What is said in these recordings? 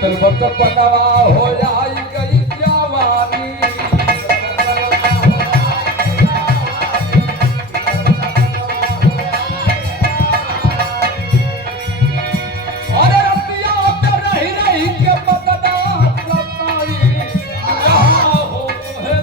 शीतल भक्त पनवा हो आई गई जवानी अरे रतिया पे रही रही के बदना सताई यहाँ हो है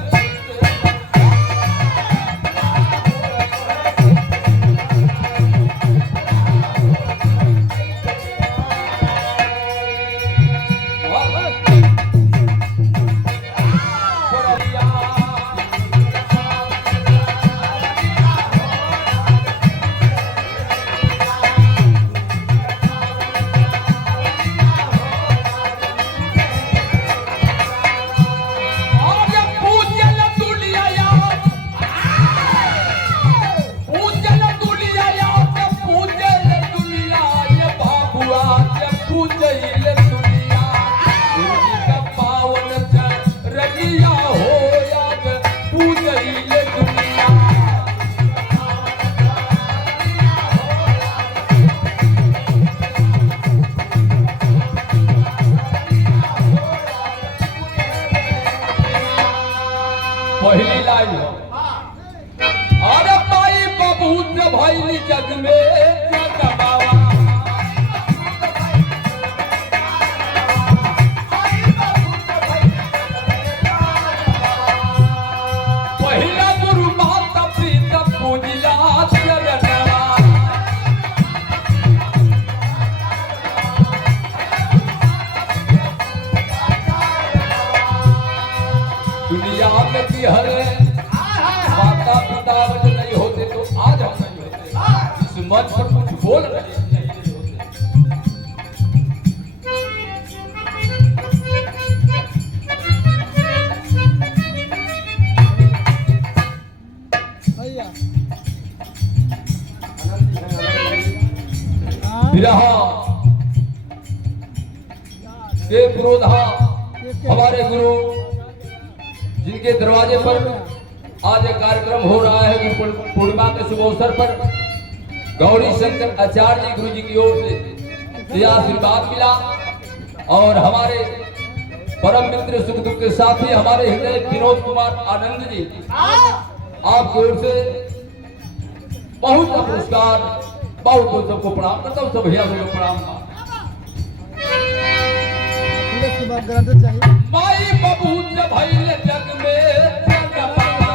पहली लाइन हो अरे पाई बबूत भइली जग में जगबावा पहिला गुरु माता प्रीत पूजिला चरणवा दुनिया में हर माता पिता जो नहीं होते तो आज हम नहीं होते इस मंच पर कुछ बोल रहे नहीं होते विरहा के पुरोधा हमारे गुरु जिनके दरवाजे पर आज एक कार्यक्रम हो रहा है कि पूर्णिमा के शुभ अवसर पर गौरी शंकर आचार्य गुरु जी की ओर से यह आशीर्वाद मिला और हमारे परम मित्र सुख दुख के साथी हमारे हृदय विनोद कुमार आनंद जी आपकी ओर से बहुत सा पुरस्कार बहुत सबको प्रणाम करता हूँ सब भैया को प्रणाम माई बबूत भइल जग में जगबावा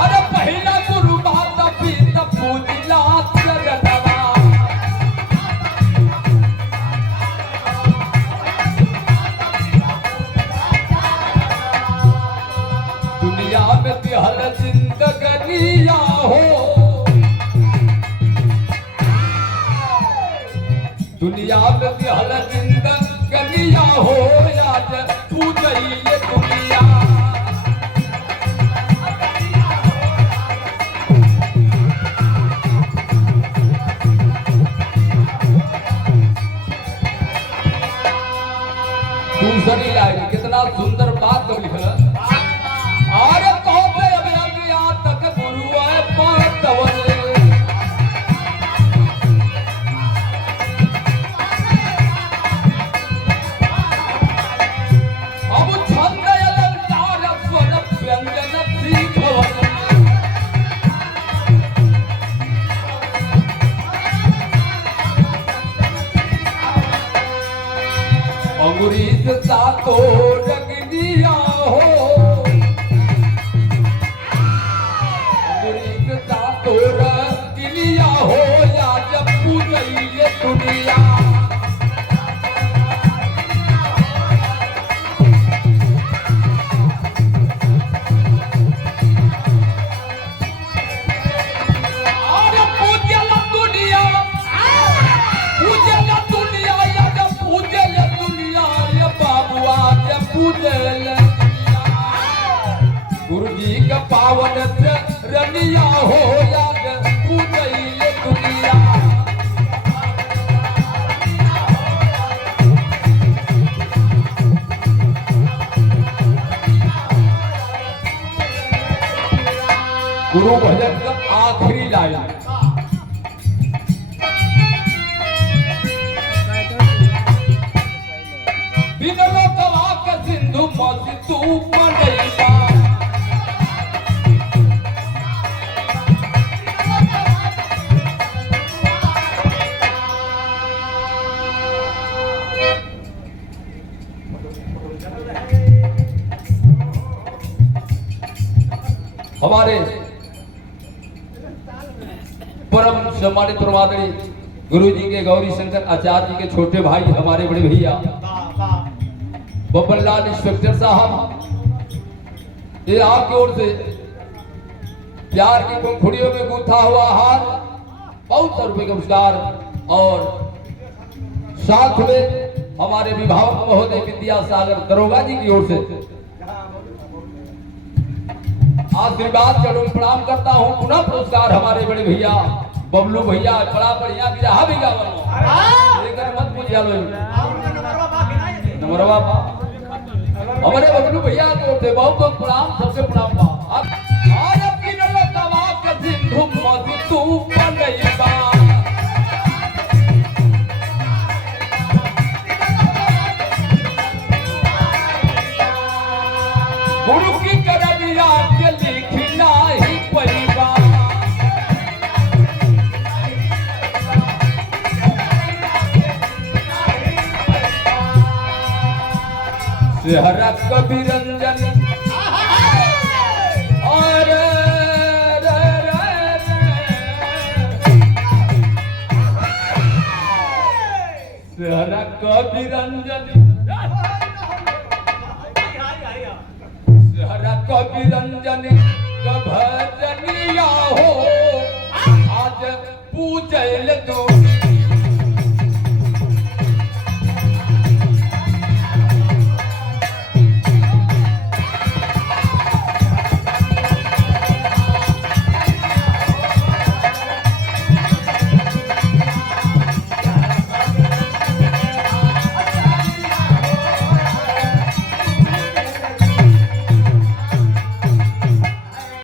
अरे पहिला गुरु माता पिता पूजिला चरणवा दुनिया में तिहर जिंदगनिया हो दुनिया में बिहल जिंदगनिया हो आज पूजइले दुनिया दूसरी लाइन कितना सुंदर बात लिखल और कहते अभिया तक गुरु है पातवल अंगुरीत सातो रग दिया हो अंगुरीत सातो रग दिया हो या जब पूजइले दुनिया गुरु जी का पावन रनिया हो याद पूजइले दुनिया गुरु गुरु भजन का आखिरी लाइन। बिनलो कवा का सिंधु मौसी तू पड़ेगा, हमारे परम सम्मानित प्रवादनी गुरु जी के गौरी शंकर आचार्य जी के छोटे भाई हमारे बड़े भैया बब्बन लाल इंस्पेक्टर साहब, ये आपकी ओर से प्यार की पंखुड़ियों में गूंथा हुआ हार, बहुत सारे रुपए का पुरस्कार, और साथ में हमारे विभाग महोदय विद्यासागर दरोगा जी की ओर से आशीर्वाद चरणों में प्रणाम करता हूँ। पुनः पुरस्कार हमारे बड़े भैया बबलू भैया, बड़ा बढ़िया बिरहा भी गावल लेकर मत पूछिया लो नमरवा हमारे बबलू भैया की ओर से बहुत बहुत प्रणाम, सबसे प्रणाम बा। आज अपनी नलतवा के सिंधु मौसी तू पड़ेगा, गुरु की करनिया के लिखना ही परिवार, सेहरा कवि रंजन और सेहरा कवि रंजन, सेहरा कवि रंजन भजनिया हो, आज पूजल दो